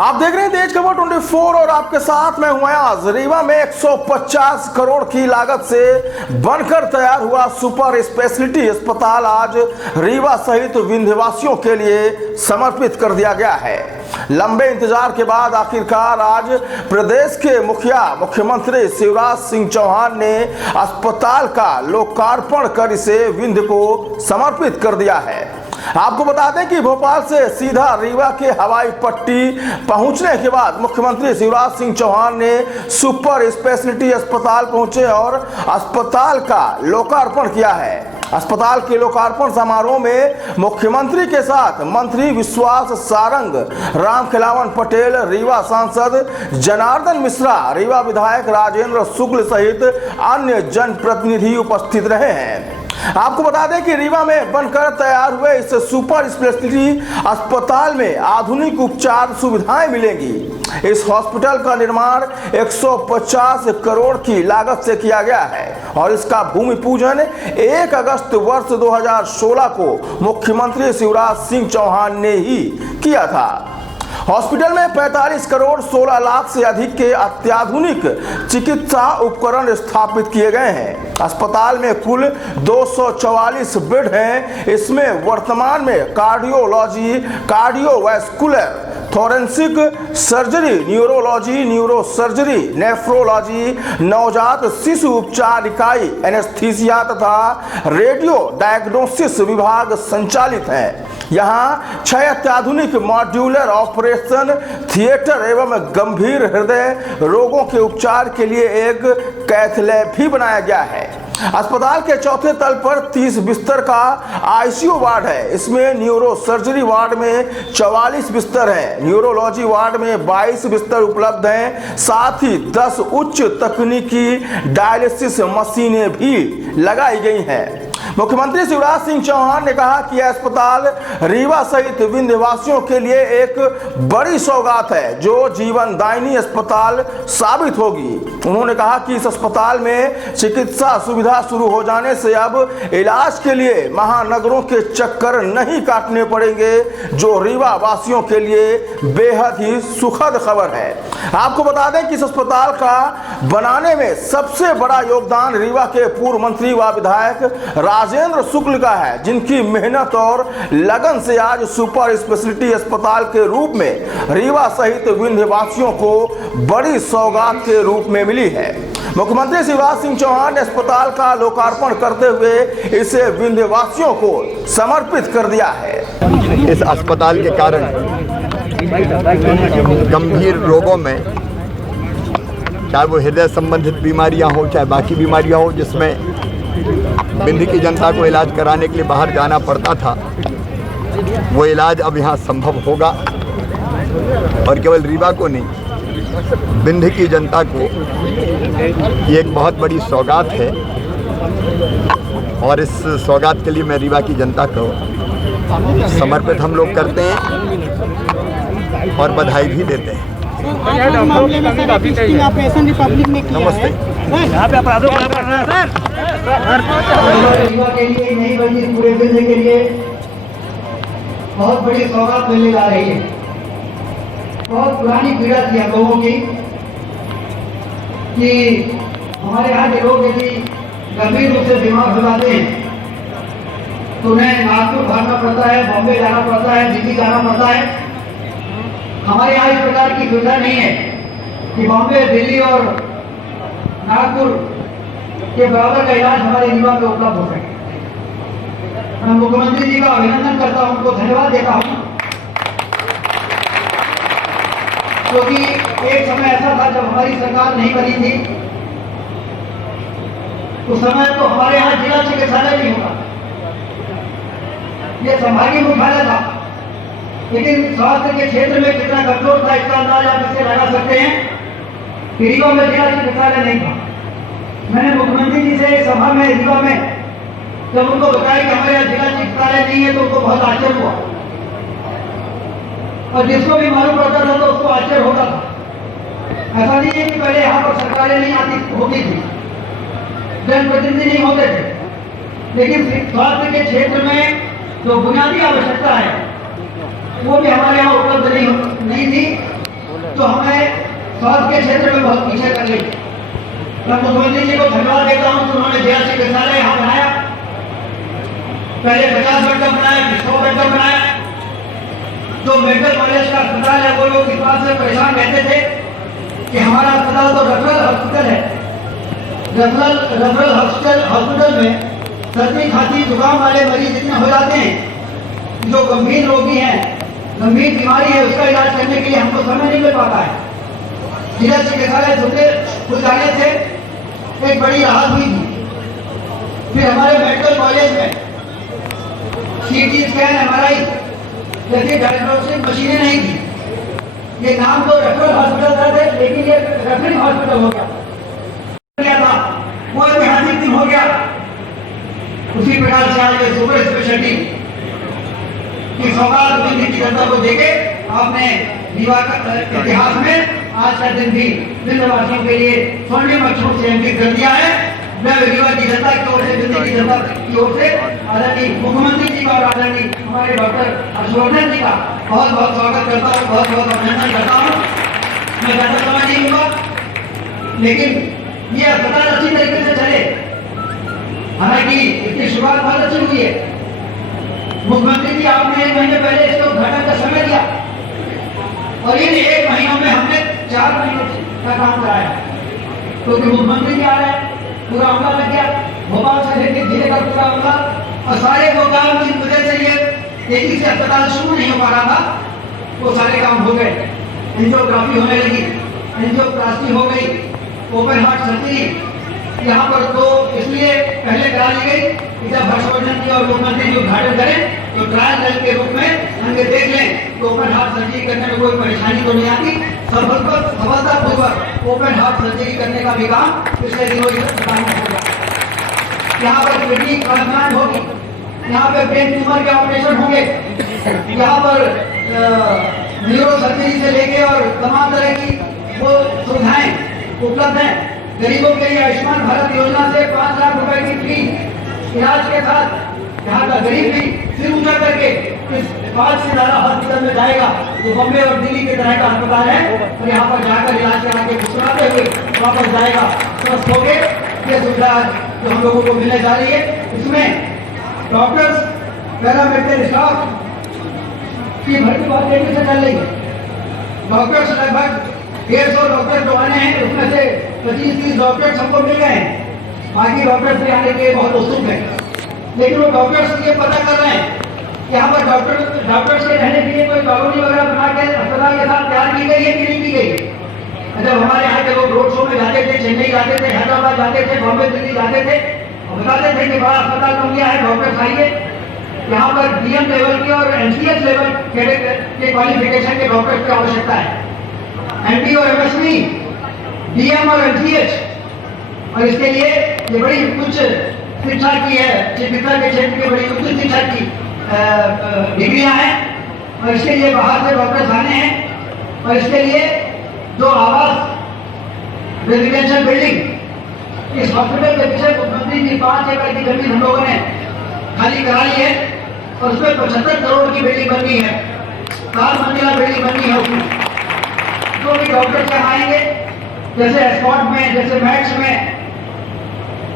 आप देख रहे हैं तेज खबर 24 और आपके साथ मैं हूं अयाज। रीवा में 150 करोड़ की लागत से बनकर तैयार हुआ सुपर स्पेशलिटी अस्पताल आज रीवा सहित विंध्यवासियों के लिए समर्पित कर दिया गया है। लंबे इंतजार के बाद आखिरकार आज प्रदेश के मुख्यमंत्री शिवराज सिंह चौहान ने अस्पताल का लोकार्पण कर इसे विंध्य को समर्पित कर दिया है। आपको बता दें कि भोपाल से सीधा रीवा के हवाई पट्टी पहुंचने के बाद मुख्यमंत्री शिवराज सिंह चौहान ने सुपर स्पेशलिटी अस्पताल पहुंचे और अस्पताल का लोकार्पण किया है। अस्पताल के लोकार्पण समारोह में मुख्यमंत्री के साथ मंत्री विश्वास सारंग, रामखिलावन पटेल, रीवा सांसद जनार्दन मिश्रा, रीवा विधायक राजेंद्र शुक्ल सहित अन्य जनप्रतिनिधि उपस्थित रहे हैं। आपको बता दें कि रीवा में बनकर तैयार हुए इस सुपर स्पेशलिटी अस्पताल में आधुनिक उपचार सुविधाएं मिलेंगी। इस हॉस्पिटल का निर्माण 150 करोड़ की लागत से किया गया है और इसका भूमि पूजन 1 अगस्त वर्ष 2016 को मुख्यमंत्री शिवराज सिंह चौहान ने ही किया था। हॉस्पिटल में 45 करोड़ 16 लाख से अधिक के अत्याधुनिक चिकित्सा उपकरण स्थापित किए गए हैं। अस्पताल में कुल 244 बेड हैं। इसमें वर्तमान में cardiology, cardiovascular, forensic surgery, neurology, neurosurgery, nephrology, नवजात शिशु उपचार इकाई, एनेस्थीसिया तथा रेडियो डायग्नोसिस विभाग संचालित है। यहाँ 6 अत्याधुनिक मॉड्यूलर ऑपरेशन थिएटर एवं गंभीर हृदय रोगों के उपचार के लिए एक कैथ लैब भी बनाया गया है। अस्पताल के चौथे तल पर 30 बिस्तर का आईसीयू वार्ड है। इसमें न्यूरो सर्जरी वार्ड में 44 बिस्तर हैं, न्यूरोलॉजी वार्ड में 22 बिस्तर उपलब्ध हैं। साथ ही 10 उच्च तकनीकी डायलिसिस मशीनें भी लगाई गई हैं। मुख्यमंत्री शिवराज सिंह चौहान ने कहा कि यह अस्पताल रीवा सहित विंध्यवासियों के लिए एक बड़ी सौगात है जो जीवनदायिनी अस्पताल साबित होगी। उन्होंने कहा कि इस अस्पताल में चिकित्सा सुविधा शुरू हो जाने से अब इलाज के लिए महानगरों के चक्कर नहीं काटने पड़ेंगे, जो रीवा वासियों के लिए बेहद ही सुखद खबर है। आपको बता दें कि इस अस्पताल का बनाने में सबसे बड़ा योगदान रीवा के पूर्व मंत्री व विधायक राजेंद्र शुक्ल का है, जिनकी मेहनत और लगन से आज सुपर स्पेशलिटी अस्पताल के रूप में रीवा सहित विंध्यवासियों को बड़ी सौगात के रूप में मिली है। मुख्यमंत्री शिवराज सिंह चौहान ने अस्पताल का लोकार्पण करते हुए इसे विंध्यवासियों को समर्पित कर दिया है। इस अस्पताल के कारण गंभीर रोगों में, चाहे वो हृदय संबंधित बीमारियां हो, चाहे बाकी बीमारियां हो, जिसमें विंध्य की जनता को इलाज कराने के लिए बाहर जाना पड़ता था, वो इलाज अब यहाँ संभव होगा। और केवल रीवा को नहीं, विंध्य की जनता को ये एक बहुत बड़ी सौगात है और इस सौगात के लिए मैं रीवा की जनता को समर्पित हम लोग करते हैं और बधाई भी देते हैं। नमस्ते। रीवा के लिए नहीं बल्कि पूरे विंध्य के लिए बहुत बड़ी सौगात मिलने जा रही है। बहुत पुरानी पीड़ा थी हम लोगों की कि हमारे यहाँ के लोग यदि गंभीर रूप से बीमार हो जाते हैं तो उन्हें नागपुर भागना पड़ता है, बॉम्बे जाना पड़ता है, दिल्ली जाना पड़ता है। हमारे यहाँ इस प्रकार की सुविधा नहीं है कि बॉम्बे, दिल्ली और नागपुर के बराबर का इलाज हमारे रीवा में उपलब्ध हो सके। मैं मुख्यमंत्री जी का अभिनंदन करता हूं, उनको धन्यवाद देता हूं, क्योंकि एक समय ऐसा था जब हमारी सरकार नहीं बनी थी, उस समय तो हमारे यहाँ जिला चिकित्सालय नहीं होगा, यह संभागीय मुख्यालय था। लेकिन स्वास्थ्य के क्षेत्र में कितना कमजोर था इसका अंदाजा आप इससे लगा सकते हैं कि रीवा में जिला चिकित्सालय नहीं था। मैंने मुख्यमंत्री जी से सभा में रीवा में जब उनको बताया कि हमारे यहाँ जिला चिकित्सालय नहीं है तो उनको बहुत आश्चर्य हुआ और जिसको भी मालूम पड़ता था तो उसको आश्चर्य होता था। ऐसा नहीं है कि पहले यहाँ पर सरकारें नहीं होती थी, जनप्रतिनिधि नहीं होते थे, लेकिन स्वास्थ्य के क्षेत्र में जो बुनियादी आवश्यकता है वो भी हमारे यहाँ उपलब्ध नहीं थी। तो हमें स्वास्थ्य के क्षेत्र में बहुत पीछे कर ली। मैं मुख्यमंत्री जी को धन्यवाद देता हूँ कि उन्होंने जेल चिकित्सालय यहाँ बनाया, पहले 50 बेड का बनाया, फिर 100 बेड का बनाया। जो मेडिकल कॉलेज का अस्पताल है वो लोग इस बात से परेशान रहते थे कि हमारा अस्पताल तो रेफरल हॉस्पिटल है, रेफरल हॉस्पिटल में सर्दी खांसी जुकाम वाले मरीज इतने हो जाते हैं, जो गंभीर रोगी हैं, गंभीर बीमारी है, उसका इलाज करने के लिए हमको समय नहीं मिल पाता है। जिला चिकित्सालय खुल जाने से एक बड़ी राहत हुई थी। फिर हमारे मेडिकल कॉलेज में सीटी स्कैन, MRI जैसी डायग्नोस्टिक मशीनें नहीं थी। ये नाम तो रेफरल हॉस्पिटल था, लेकिन ये रेफरिंग हॉस्पिटल हो गया था, वो ऐतिहासिक दिन हो गया। उसी प्रकार से आज सुपर स्पेशलिटी की सौगात दिल्ली की जनता को देके आपने रीवा का इतिहास में आज का दिन भी दिल्लीवासियों के लिए स्वर्णिम अक्षरों से अंकित कर दिया है। मैं रीवा की जनता की ओर से, दिल्ली की जनता की ओर से आदरणीय मुख्यमंत्री जी का और आदरणीय हमारे डॉक्टर हर्षवर्धन जी का बहुत बहुत स्वागत करता हूँ, बहुत बहुत अभिनंदन करता हूँ। मैं ज्यादा समय नहीं लूंगा, लेकिन ये अस्पताल अच्छी तरीके से चले, हालांकि इसकी शुरुआत बहुत अच्छी हुई है। मुख्यमंत्री जी आपने 1 महीने पहले इसके उद्घाटन का समय दिया और इन 1 महीनों में हमने 4 महीने का काम कराया, क्योंकि मुख्यमंत्री जी आ रहे हैं, पूरा अमला लग गया, भोपाल से लेकर जिले का पूरा अमला, और सारे वो काम जिन वजह से ये तेजी से अस्पताल शुरू नहीं हो पा रहा था, वो सारे काम हो गए। एंजियोग्राफी होने लगी, एंजियोप्लास्टी हो गई, ओपन हार्ट सर्जरी यहाँ पर तो इसलिए पहले करा ली गई कि जब हर्षवर्धन जी और मुख्यमंत्री जी उद्घाटन करें तो ट्रायल दल के रूप में अंग देख लें तो ओपन हार्ट सर्जरी करने में कोई परेशानी तो नहीं आती। सफलतापूर्वक ओपन हार्ट सर्जरी करने का भी काम पिछले दिनों इस अस्पताल में हो गया। यहाँ पर किडनी ट्रांसप्लांट होगी, यहाँ पे ब्रेन ट्यूमर के ऑपरेशन होंगे, यहाँ पर न्यूरो सर्जरी से लेके और तमाम तरह की वो सुविधाएं उपलब्ध हैं। गरीबों के लिए आयुष्मान भारत योजना से 5 लाख रुपए की फ्री इलाज के साथ यहाँ का गरीब भी सिर ऊंचा करके इस 5 से ज्यादा हॉस्पिटल में जाएगा जो बम्बे और दिल्ली की तरह का अस्पताल है, और यहाँ पर जाकर इलाज करा के मुस्कुराते हुए वापस जाएगा, स्वस्थ हो गए। ये सुविधा जो हम लोगों को मिलने जा रही है, इसमें डॉक्टर्स, पैरामेडिकल स्टाफ की भर्ती बहुत तेजी से चल रही है। डॉक्टर्स लगभग 150 डॉक्टर जो आने हैं, उसमें से 25-30 डॉक्टर्स हमको मिल गए हैं, बाकी डॉक्टर्स भी आने के लिए बहुत उत्सुक है। लेकिन वो डॉक्टर्स ये पता कर रहे हैं कि यहाँ पर डॉक्टर्स के रहने के लिए कोई कॉलोनी वगैरह बना के अस्पताल के साथ तैयार की गई है कि नहीं की गई। जब हमारे यहाँ के लोग रोड शो में जाते थे, चेन्नई जाते थे, हैदराबाद जाते थे, बॉम्बे दिल्ली जाते थे, बताते थे कि बड़ा अस्पताल बन गया है, डॉक्टर्स आइए। यहाँ पर DM लेवल के और MCH लेवल के क्वालिफिकेशन के डॉक्टर्स की आवश्यकता है। MD और MSc, DM और MCH, और इसके लिए ये बड़ी उच्च शिक्षा की है, चिकित्सा के क्षेत्र की बड़ी उच्च शिक्षा की डिग्रियां हैं, और इसके लिए बाहर से डॉक्टर्स आने हैं। और इसके लिए जो आवास रेजिडेंशियल बिल्डिंग इस हॉस्पिटल के पीछे मुख्यमंत्री जी 5 एकड़ की जमीन हम लोगों ने खाली करा ली है, और उसमें 75 करोड़ की बिल्डिंग बननी है, 4 मंजिला बिल्डिंग बननी है। उसमें जो भी डॉक्टर यहाँ आएंगे, जैसे एस्कॉर्ट में, जैसे मैक्स में,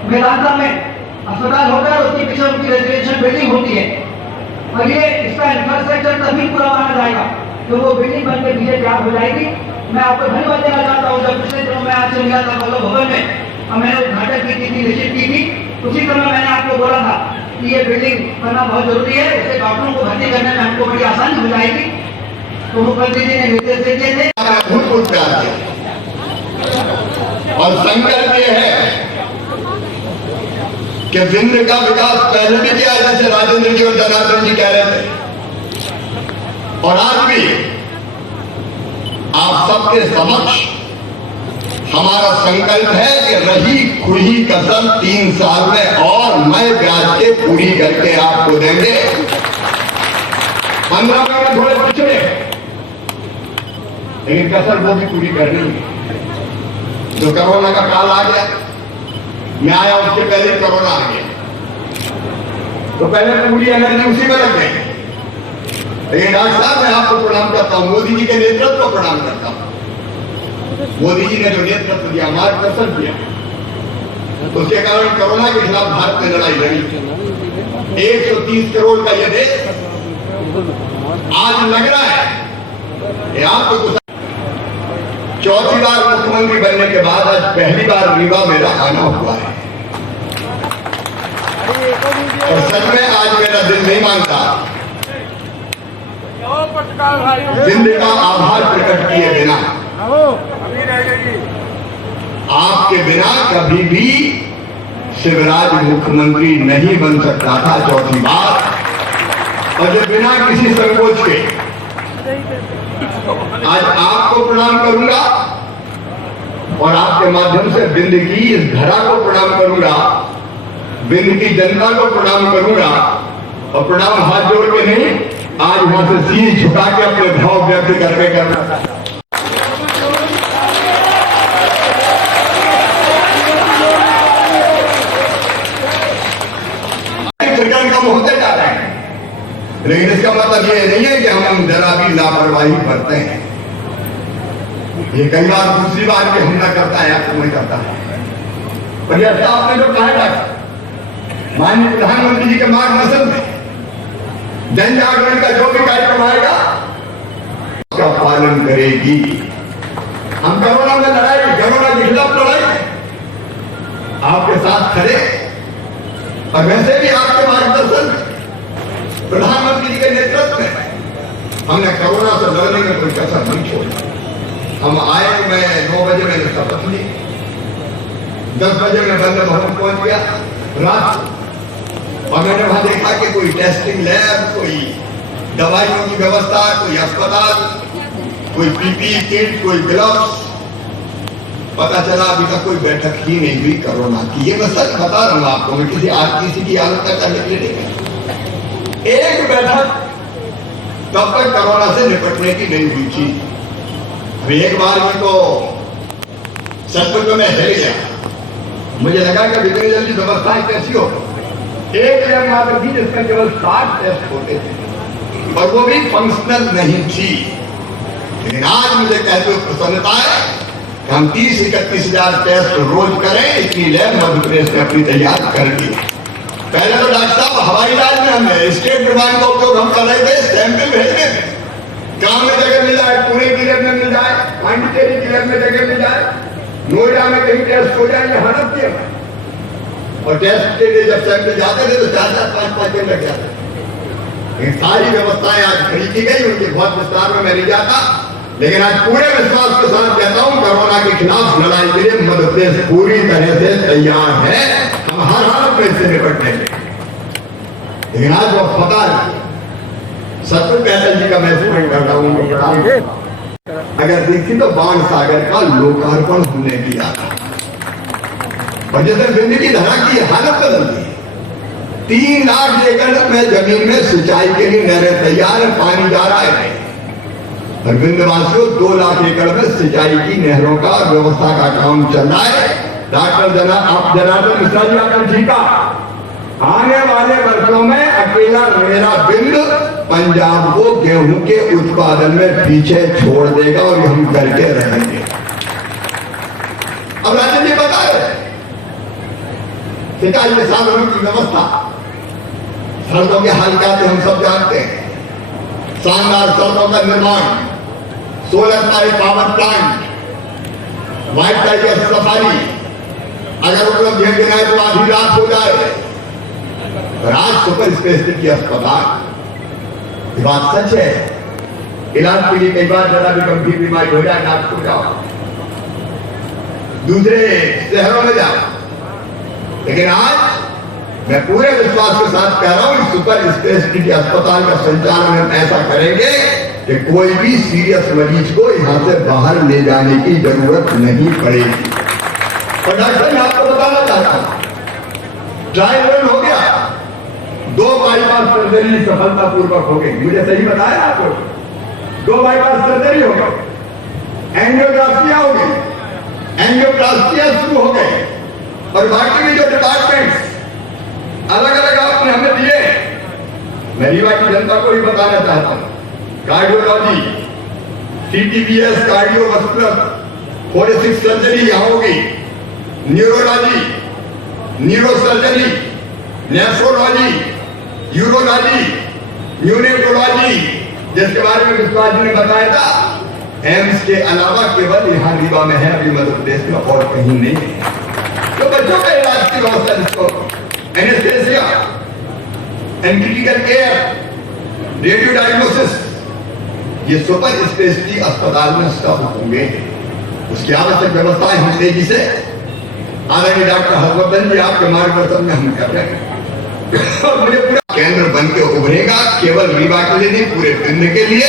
वेदांता में अस्पताल होता है, उसके पीछे उनकी रेजिडेंशियल बिल्डिंग होती है, और ये इसका इंफ्रास्ट्रक्चर तभी पूरा माना जाएगा जो वो बिल्डिंग बनकर पीछे तैयार हो जाएगी। मैं आपको धन्यवाद देना चाहता हूँ। जब पिछले दिनों में आपसे मिला था वल्लभ भवन में और मैंने उद्घाटन की थी, निश्चित की थी, उसी समय मैंने आपको बोला था कि ये बिल्डिंग बनना बहुत जरूरी है, इससे डॉक्टरों को भर्ती करने में हमको बड़ी आसानी हो जाएगी। तो मुख्यमंत्री जी ने निर्देश दिए थे और संकल्प ये है कि विंध्य का विकास पहले भी किया, जैसे राजेंद्र जी और जनार्दन जी कह रहे थे, और आज भी आप सबके समक्ष हमारा संकल्प है कि रही खुही कसम 3 साल में और मैं ब्याज के पूरी करके आपको देंगे। 15 में थोड़े पिछड़े, लेकिन कसर वो भी पूरी करनी है। जो कोरोना का काल आ गया, मैं आया उसके पहले कोरोना आ गया, तो पहले पूरी एनर्जी उसी में लग गई। लेकिन डॉक्टर साहब, मैं आपको प्रणाम करता हूं, मोदी जी के नेतृत्व को प्रणाम करता हूं। मोदी जी ने जो नेतृत्व दिया, मार्गदर्शन किया, उसके कारण कोरोना के खिलाफ भारत ने लड़ाई लड़ी। 130 करोड़ का यह देश आज लग रहा है ये आपको। चौथी बार मुख्यमंत्री बनने के बाद आज पहली बार रीवा मेरा आना हुआ है और सच में आज मेरा दिल नहीं मानता। बिंद का आभार प्रकट किए बिना, आपके बिना कभी भी शिवराज मुख्यमंत्री नहीं बन सकता था चौथी बार, और जब बिना किसी संकोच के आज आपको प्रणाम करूंगा और आपके माध्यम से बिंद की इस धरा को प्रणाम करूंगा, बिंद की जनता को प्रणाम करूंगा। और प्रणाम हाथ जोड़ के नहीं, आज वहां से शीश झुका के अपने भाव व्यक्त करके करना। कम होते जा रहे हैं, लेकिन इसका मतलब ये नहीं है कि हम जरा भी लापरवाही करते हैं। ये कई बार दूसरी बार भी हमला करता है, आक्रमण करता है। पर ऐसा आपने जो कहा माननीय प्रधानमंत्री जी के मार्गदर्शन में जन जागरण का जो भी कार्यक्रम आएगा उसका पालन करेगी। हम कोरोना में लड़ाई, कोरोना के खिलाफ लड़ाई आपके साथ खड़े, और वैसे भी आपके मार्गदर्शन प्रधानमंत्री जी के नेतृत्व में हमने कोरोना से लड़ने में कोई कसर नहीं छोड़ी। हम आए, मैं 9 बजे मैंने शपथ ली, 10 बजे मैं बंदर भवन पहुंच गया रात, और मैंने वहां देखा कि कोई टेस्टिंग लैब, कोई दवाइयों की व्यवस्था, कोई अस्पताल, कोई पीपीई किट, कोई ग्लव्स। पता चला अभी तक कोई बैठक ही नहीं हुई कोरोना की। ये मैं सच बता रहा हूं आपको, मैं किसी की आलोचना करने के लिए नहीं। एक बैठक तब तक कोरोना से निपटने की नहीं हुई थी। एक बार में तो सचमुच में हिल गया, मुझे लगा कि इतनी जल्दी व्यवस्थाएं कैसी हो। एक लैब मात्र थी जिसमें केवल 60 टेस्ट होते थे और वो भी फंक्शनल नहीं थी। लेकिन आज मुझे कहते हुए प्रसन्नता है कि हम 30-31 हजार टेस्ट रोज करें, इतनी लैब मध्य प्रदेश ने अपनी तैयार कर ली। पहले तो डॉक्टर साहब हवाई इलाज में हमने स्टेट विमान का उपयोग हम कर रहे थे सैंपल भेजने में, गांव में जगह मिल जाए, पुणे की लैब में मिल जाए, पांडिचेरी की लैब में जगह मिल जाए, नोएडा में कहीं टेस्ट हो जाए, हालत थी। और टेस्ट के लिए जब सैंपल जाते थे तो 4-5 दिन लग जाते। ये सारी व्यवस्थाएं आज खड़ी की गई, उनके बहुत विस्तार में मैं नहीं जाता, लेकिन आज पूरे विश्वास के साथ कहता हूं कोरोना के खिलाफ लड़ाई के लिए मध्य प्रदेश पूरी तरह से तैयार है। हम हर हालत में इससे निपटेंगे। लेकिन आज वो अस्पताल सतगुरु कैलाश जी का मैं स्मरण कर रहा हूं, अगर देखी तो बाण सागर का लोकार्पण होने दिया था, और जैसे बिंद की धरा की हालत बदल दी। 3 लाख एकड़ में जमीन में सिंचाई के लिए नहरें तैयार है, पानी जा रहा है, और बिंदवासियों 2 लाख एकड़ में सिंचाई की नहरों का व्यवस्था का काम चल रहा है। डॉक्टर जनार्दन मिश्रा जी आपने जीता, आने वाले वर्षों में अकेला मेरा बिंद पंजाब को गेहूं के उत्पादन में पीछे छोड़ देगा, और हम करके रहेंगे। अब राजन जी बता रहे सिंचाई के साधनों की व्यवस्था, सड़कों के हाल क्या थे हम सब जानते हैं। शानदार सड़कों का निर्माण, solar power plant, white tiger safari, अगर उपलब्ध है तो आधी रात हो जाए। राज सुपर स्पेशलिटी अस्पताल, ये बात सच है। इलाज के लिए कई बार जरा भी गंभीर बीमारी हो जाए, नागपुर जाओ, दूसरे शहरों में जाओ, लेकिन आज मैं पूरे विश्वास के साथ कह रहा हूं सुपर स्पेशलिटी अस्पताल का संचालन हम ऐसा करेंगे कि कोई भी सीरियस मरीज को यहां से बाहर ले जाने की जरूरत नहीं पड़ेगी। और डॉक्टर मैं आपको बताना चाहता हूं, ट्रायल रन हो गया, 2 बाईपास सर्जरी सफलतापूर्वक हो गई। मुझे सही बताया आपको, 2 बाईपास सर्जरी हो गई, एंजियोग्राफिया हो गई, एंजियोप्लास्टिया शुरू हो गए, और बाकी भी जो डिपार्टमेंट्स अलग अलग आपने हमें दिए, मैं रीवा की जनता को ही बताना चाहता हूं। Cardiology, CTBS, cardiovascular, forensic surgery यहाँ होगी, न्यूरोलॉजी, न्यूरोसर्जरी, नेफ्रोलॉजी, यूरोलॉजी, न्यूनेटोलॉजी, जिसके बारे में विश्वास जी ने बताया था। एम्स के अलावा केवल यहाँ रीवा में है, अभी मध्य प्रदेश में और कहीं नहीं है। तो बच्चों का इलाज की व्यवस्था, जिसको anaesthesia, critical care, radio diagnosis, ये सुपर स्पेशलिटी अस्पताल में सब होंगे। उसकी आवश्यक व्यवस्थाएं हम तेजी से आदरणीय डॉक्टर हर्षवर्धन जी आपके मार्गदर्शन में हम कर रहे हैं। और मुझे पूरा केंद्र बन के उभरेगा, केवल रीवा के लिए नहीं, पूरे विंध्य के लिए,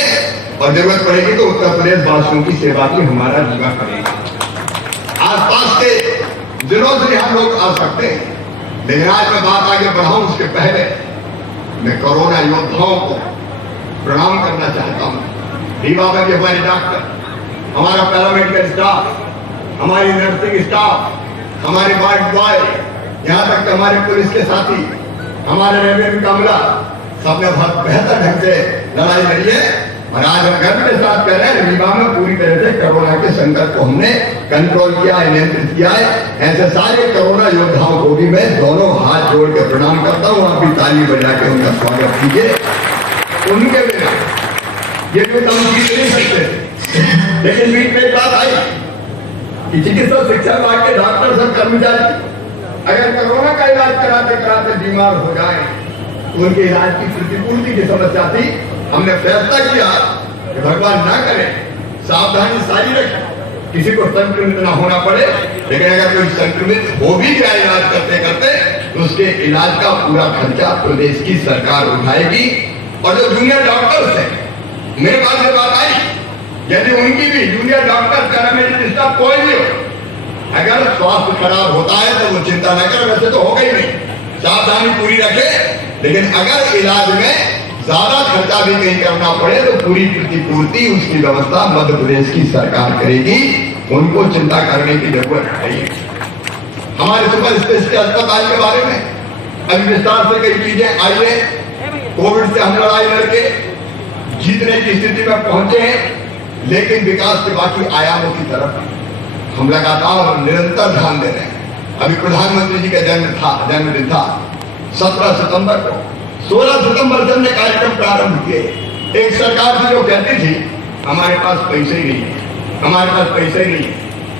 और जरूरत पड़ेगी तो उत्तर प्रदेश वासियों की सेवा भी हमारा रीवा करेगा। आसपास के जिलों से यहाँ लोग आ सकते हैं, लेकिन आज मैं बात आगे बढ़ाऊं उसके पहले मैं कोरोना योद्धाओं को प्रणाम करना चाहता हूँ। रीवा में भी हमारे डॉक्टर, हमारा पैरामेडिकल स्टाफ, हमारी नर्सिंग स्टाफ, हमारे वार्ड बॉय, यहाँ तक हमारे पुलिस के साथी, हमारे रेलवे का अमला, सबने बहुत बेहतर ढंग से लड़ाई लड़ी है। और आज हम गर्व के साथ कह रहे हैं, रीवा में पूरी तरह से कोरोना के संकट को हमने कंट्रोल किया है, नियंत्रित किया है। ऐसे सारे कोरोना योद्धाओं को भी मैं दोनों हाथ जोड़ के प्रणाम करता हूँ। आप भी ताली बजा के उनका स्वागत कीजिए। उनके बिना ये जो काम जीत नहीं सकते। लेकिन बीच में एक बात आई कि चिकित्सा शिक्षा विभाग के डॉक्टर सब कर्मचारी अगर कोरोना का इलाज कराते कराते बीमार हो जाए, उनके इलाज की प्रतिपूर्ति की समस्या थी। हमने फैसला किया कि भगवान ना करे, सावधानी सारी रखें, किसी को संक्रमित ना होना पड़े, लेकिन अगर कोई संक्रमित हो भी जाए इलाज करते करते तो उसके इलाज का पूरा खर्चा प्रदेश की सरकार उठाएगी। और जो जूनियर डॉक्टर्स हैं, मेरे पास ये बात आई, यदि उनकी भी जूनियर डॉक्टर पैरामेडिकल स्टाफ कोई भी हो, अगर स्वास्थ्य खराब होता है तो वो चिंता न करें, वैसे तो होगा ही नहीं, सावधानी पूरी रखे। लेकिन अगर इलाज में ज्यादा खर्चा भी कहीं करना पड़े तो पूरी प्रतिपूर्ति उसकी व्यवस्था मध्य प्रदेश की सरकार करेगी। उनको चिंता करने की जरूरत है। हमारे सुपर स्पेशलिटी अस्पताल के बारे में अभी विस्तार से कई चीजें आई है। कोविड से हम लड़ाई लड़के जीतने की स्थिति में पहुंचे हैं, लेकिन विकास के बाकी आयामों की तरफ हम लगातार निरंतर ध्यान दे रहे हैं। अभी प्रधानमंत्री जी का जन्मदिन था 17 सितंबर को। 16 सितंबर से हमने कार्यक्रम प्रारंभ किए। एक सरकार थी जो कहती थी हमारे पास पैसे ही नहीं है, हमारे पास पैसे ही नहीं है,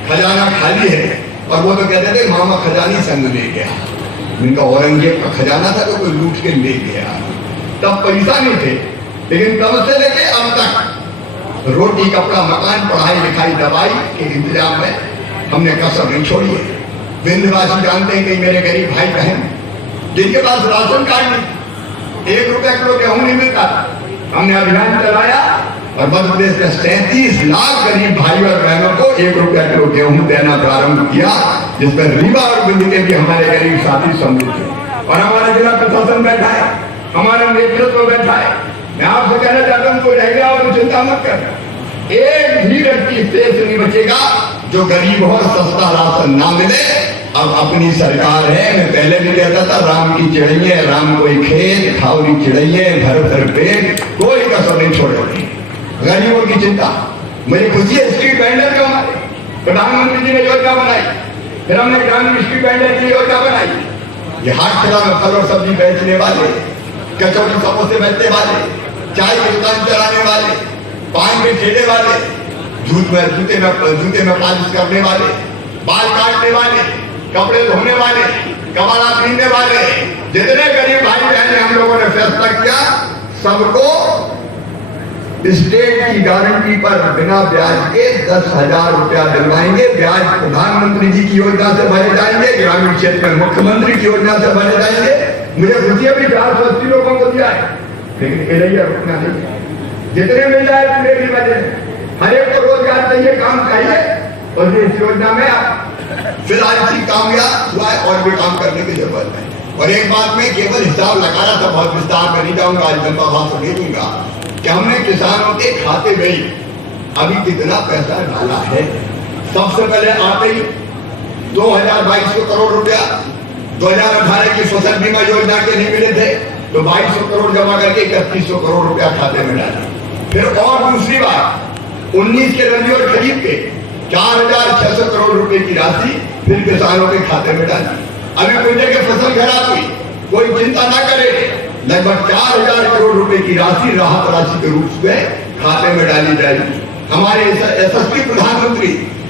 खजाना खाली है। और वो तो कहते थे मामा खजानी संग ले गया। इनका औरंगजेब का खजाना था जो कोई लूट के ले गया। तब पैसा नहीं थे, लेकिन तब से लेके अब तक रोटी, कपड़ा, मकान, पढ़ाई लिखाई, दवाई के इंतजाम में हमने कसर नहीं छोड़ी है। विंध्यवासी जानते हैं कि मेरे गरीब भाई बहन जिनके पास राशन कार्ड नहीं, 1 रुपया किलो गेहूं नहीं मिलता, हमने अभियान चलाया और मध्य प्रदेश के 37 लाख गरीब भाई और बहनों को 1 रुपया किलो गेहूं देना प्रारंभ किया, जिसमें रीवा और विंध्य के भी हमारे गरीब साथी सम्मिलित हैं। और हमारा जिला प्रशासन बैठा है, हमारा नेतृत्व बैठा है। मैं आपसे कहना चाहता हूँ, कोई रह गया और चिंता मत कर, एक भी व्यक्ति शेष नहीं बचेगा जो गरीब हो और सस्ता राशन ना मिले। अब अपनी सरकार है। मैं पहले भी कहता था राम की चिड़ैया, राम कोई खेत, खावरी चिड़ैया, घर भर पेट, कोई कसर नहीं छोड़ेगी। गरीबों की चिंता, मुझे खुशी है। स्ट्रीट वेंडर जो हमारे प्रधानमंत्री जी ने योजना बनाई, फिर हमने ग्रामीण स्ट्रीट वेंडर की योजना बनाई। ये हाट खड़ा में फल और सब्जी बेचने वाले, कचौड़ी समोसे बेचने वाले, चाय की दुकान चलाने वाले, पान के ठेले वाले, जूते में पालिश करने वाले, बाल काटने वाले, कपड़े धोने वाले, कपड़ा पीने वाले, जितने गरीब भाई बहन हम लोगों ने फैसला किया, सबको स्टेट की गारंटी पर बिना ब्याज के 10,000 रुपया दिलवाएंगे। ब्याज प्रधानमंत्री जी की योजना से भरे जाएंगे, ग्रामीण क्षेत्र में मुख्यमंत्री की योजना से भरे जाएंगे। मुझे खुशी भी 480 लोगों को दिया है, लेकिन एरिया रुकना नहीं। जितने मिल जाए पूरे भी बजे, हर एक को रोजगार चाहिए, काम चाहिए, और इस योजना में फिलहाल कामयाब हुआ है और भी काम करने की जरूरत है। और एक बात में केवल हिसाब लगा रहा था, बहुत विस्तार में नहीं जाऊंगा, आज जनता भाषण नहीं दूंगा कि हमने किसानों के खाते में अभी कितना पैसा डाला है। सबसे पहले आते ही 2200 करोड़ रुपया 2018 की फसल बीमा योजना के नहीं मिले थे, तो 2200 करोड़ जमा करके 3100 करोड़ रुपया खाते में डाले। फिर और दूसरी बार 19 के रबी और खरीफ के 4,600 करोड़ रुपए की राशि फिर किसानों के खाते में डाली। अभी कोई जगह फसल खराब हुई, कोई चिंता ना करे, लगभग 4,000 करोड़ रुपए की राशि राहत राशि के रूप में खाते में डाली जाएगी। हमारे यशस्वी प्रधानमंत्री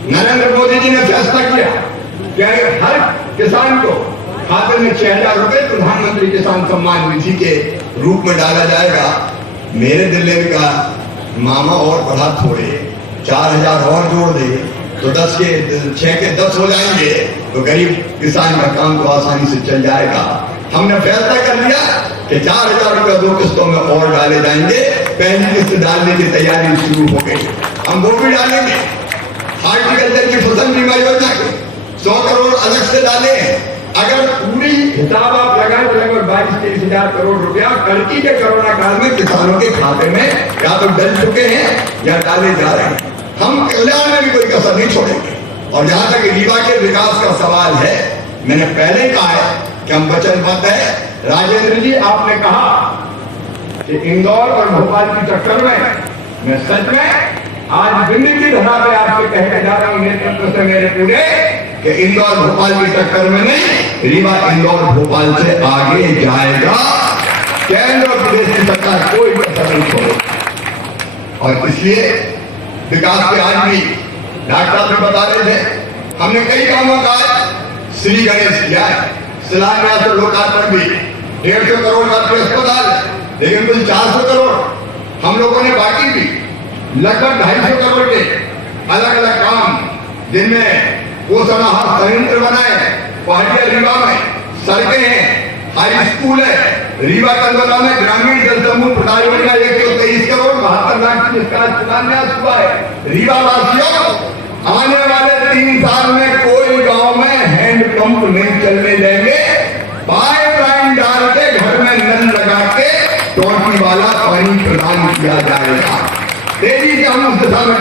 नरेंद्र मोदी जी ने फैसला किया कि हर किसान को खाते में 6,000 रुपए प्रधानमंत्री किसान सम्मान निधि के रूप में डाला जाएगा। मेरे दिल ने कहा मामा और बढ़ा थोड़े, 4,000 और जोड़ दे तो 6 के 10 हो जाएंगे, तो गरीब किसान का काम तो आसानी से चल जाएगा। हमने फैसला कर लिया कि 4,000 रुपए 2 किस्तों में और डाले जाएंगे। पहली किस्त डालने की तैयारी शुरू हो गई, हम वो भी डालेंगे। हॉर्टिकल्चर की फसल बीमा योजना के 100 करोड़ अलग से डाले हैं। अगर पूरी हिसाब आप लगाएं तो लगभग 22-23 हजार करोड़ रुपया कर्की के कोरोना काल में किसानों के खाते में या तो डल चुके हैं या डाले जा रहे हैं। हम कल्याण में भी कोई कसर नहीं छोड़ेंगे। और जहां तक रीवा के विकास का सवाल है, मैंने पहले कहा है कि हम वचनबद्ध है। राजेंद्र जी, आपने कहा कि इंदौर और भोपाल की टक्कर में मैं सच में आज दिल्ली की धरा पे आपसे कहने जा रहा हूं नेतृत्व से मेरे पूरे कि इंदौर भोपाल की टक्कर में नहीं, रीवा इंदौर भोपाल से आगे जाएगा। केंद्र और प्रदेश की सरकार कोई कसर नहीं छोड़ेगी। और इसलिए विकास के आज भी डॉक्टर साहब बता रहे थे, हमने कई कामों का श्री गणेश किया है, शिलान्यास और लोकार्पण भी। 150 करोड़ का अस्पताल, लेकिन कुल 400 करोड़ हम लोगों ने बाकी भी लगभग 250 करोड़ के अलग अलग काम, जिनमें पोषण आहार संयंत्र बनाए, पहाड़िया रीवा में सड़कें हैं, हाई स्कूल है, रीवा कंदोला में ग्रामीण जल समूह प्रदान योजना 123 करोड़ 72 लाख की जिसका शिलान्यास हुआ है। रीवा वासियों, आने वाले 3 साल में कोई गांव में हैंडपंप नहीं चलने देंगे। पाइपलाइन डाल के घर में नल लगा के टोटी वाला पानी प्रदान किया जाएगा। तेजी से हम उस दिशा में